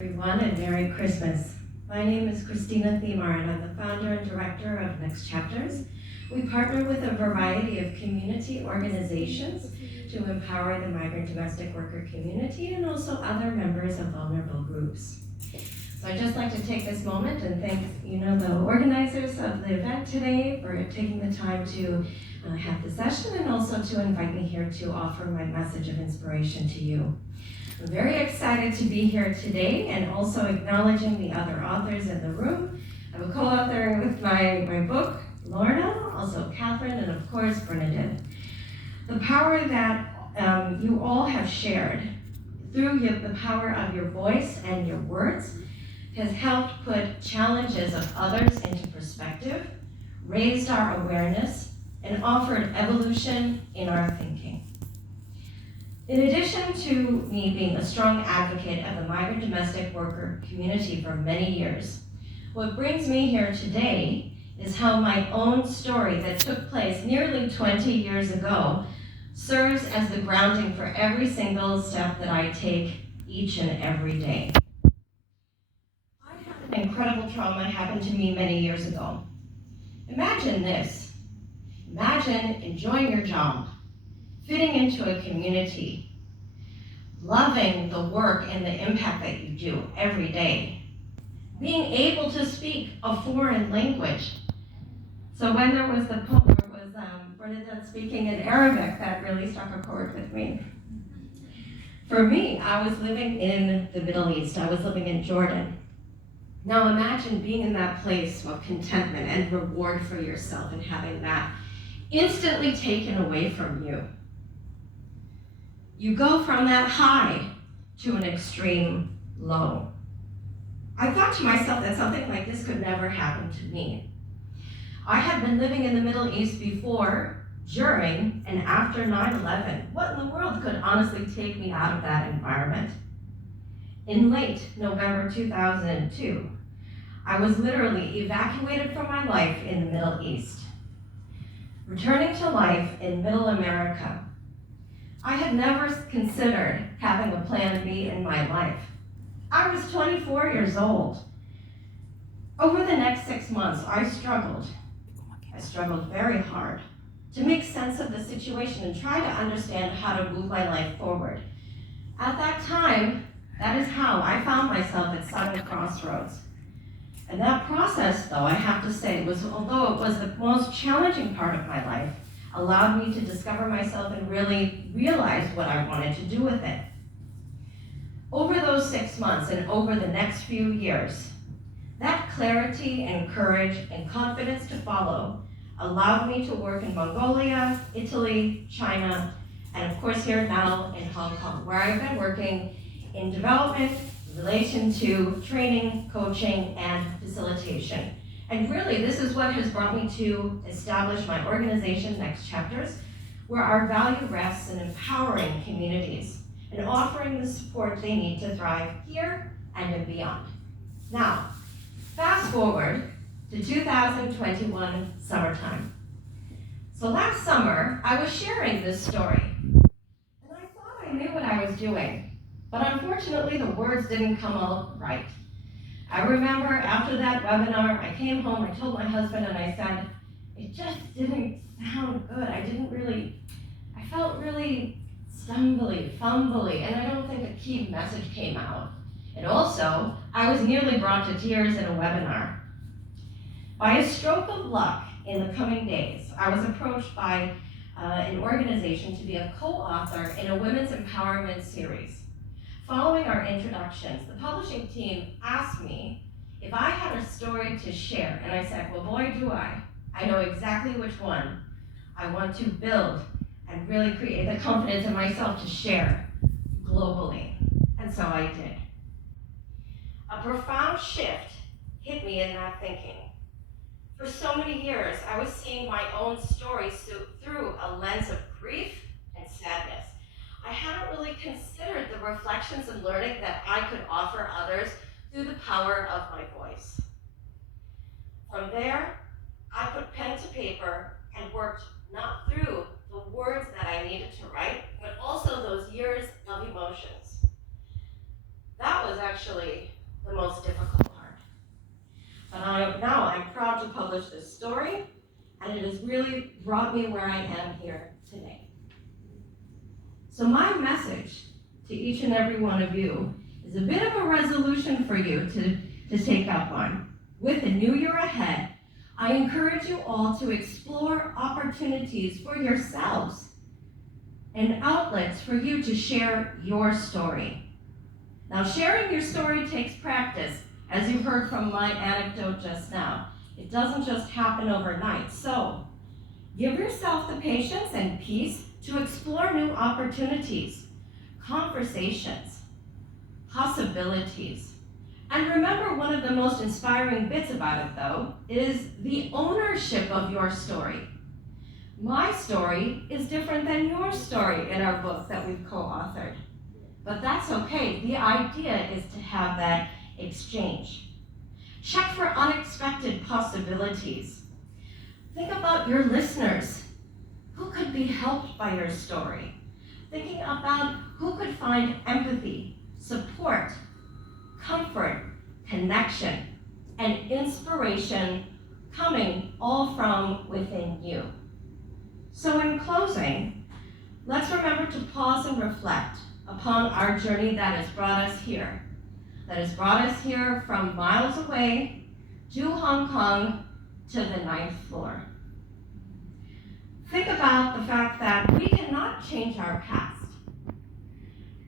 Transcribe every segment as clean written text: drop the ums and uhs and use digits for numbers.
Everyone, and Merry Christmas. My name is Christina Themar, and I'm the founder and director of Next Chapters. We partner with a variety of community organizations to empower the migrant domestic worker community and also other members of vulnerable groups. So I'd just like to take this moment and thank the organizers of the event today for taking the time to have the session and also to invite me here to offer my message of inspiration to you. I'm very excited to be here today and also acknowledging the other authors in the room. I'm a co-author with my book, Lorna, also Catherine, and of course, Bernadette. The power that you all have shared through the power of your voice and your words has helped put challenges of others into perspective, raised our awareness, and offered evolution in our thinking. In addition to me being a strong advocate of the migrant domestic worker community for many years, what brings me here today is how my own story that took place nearly 20 years ago serves as the grounding for every single step that I take each and every day. I had an incredible trauma happen to me many years ago. Imagine this. Imagine enjoying your job, fitting into a community, loving the work and the impact that you do every day, being able to speak a foreign language. So when there was Bernadette speaking in Arabic, that really struck a chord with me. For me, I was living in the Middle East. I was living in Jordan. Now imagine being in that place of contentment and reward for yourself and having that instantly taken away from you. You go from that high to an extreme low. I thought to myself that something like this could never happen to me. I had been living in the Middle East before, during, and after 9/11. What in the world could honestly take me out of that environment? In late November 2002, I was literally evacuated from my life in the Middle East. Returning to life in Middle America, I had never considered having a plan B in my life. I was 24 years old. Over the next 6 months, I struggled. I struggled very hard to make sense of the situation and try to understand how to move my life forward. At that time, that is how I found myself at sudden crossroads. And that process, though, I have to say, although it was the most challenging part of my life, allowed me to discover myself and really realize what I wanted to do with it. Over those 6 months and over the next few years, that clarity and courage and confidence to follow allowed me to work in Mongolia, Italy, China, and of course here now in Hong Kong, where I've been working in development in relation to training, coaching, and facilitation. And really, this is what has brought me to establish my organization, Next Chapters, where our value rests in empowering communities and offering the support they need to thrive here and beyond. Now, fast forward to 2021 summertime. So last summer, I was sharing this story, and I thought I knew what I was doing, but unfortunately, the words didn't come out right. I remember after that webinar, I came home, I told my husband, and I said, it just didn't sound good. I felt really fumbly, and I don't think a key message came out. And also, I was nearly brought to tears in a webinar. By a stroke of luck in the coming days, I was approached by an organization to be a co-author in a women's empowerment series. Following our introductions, the publishing team asked me if I had a story to share, and I said, well, boy, do I. I know exactly which one I want to build and really create the confidence in myself to share globally, and so I did. A profound shift hit me in that thinking. For so many years, I was seeing my own story through a lens of grief and sadness. I hadn't really considered the reflections and learning that I could offer others through the power of my voice. From there, I put pen to paper and worked not through the words that I needed to write, but also those years of emotions. That was actually the most difficult part. But now I'm proud to publish this story, and it has really brought me where I am here today. So my message to each and every one of you is a bit of a resolution for you to take up on. With the new year ahead, I encourage you all to explore opportunities for yourselves and outlets for you to share your story. Now, sharing your story takes practice, as you heard from my anecdote just now. It doesn't just happen overnight. So, give yourself the patience and peace to explore new opportunities, conversations, possibilities. And remember, one of the most inspiring bits about it, though, is the ownership of your story. My story is different than your story in our book that we've co-authored. But that's okay. The idea is to have that exchange. Check for unexpected possibilities. Think about your listeners. Who could be helped by your story? Thinking about who could find empathy, support, comfort, connection, and inspiration coming all from within you. So in closing, let's remember to pause and reflect upon our journey that has brought us here. That has brought us here from miles away to Hong Kong to the 9th floor. Think about the fact that we cannot change our past,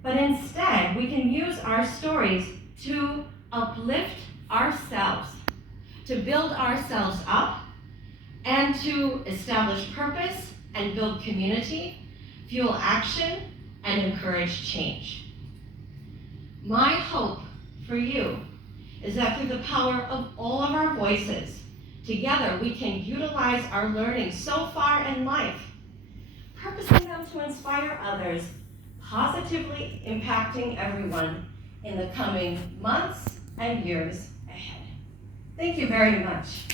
but instead we can use our stories to uplift ourselves, to build ourselves up, and to establish purpose and build community, fuel action, and encourage change. My hope for you is that through the power of all of our voices, together we can utilize our learning so far in life, purposing them to inspire others, positively impacting everyone in the coming months and years ahead. Thank you very much.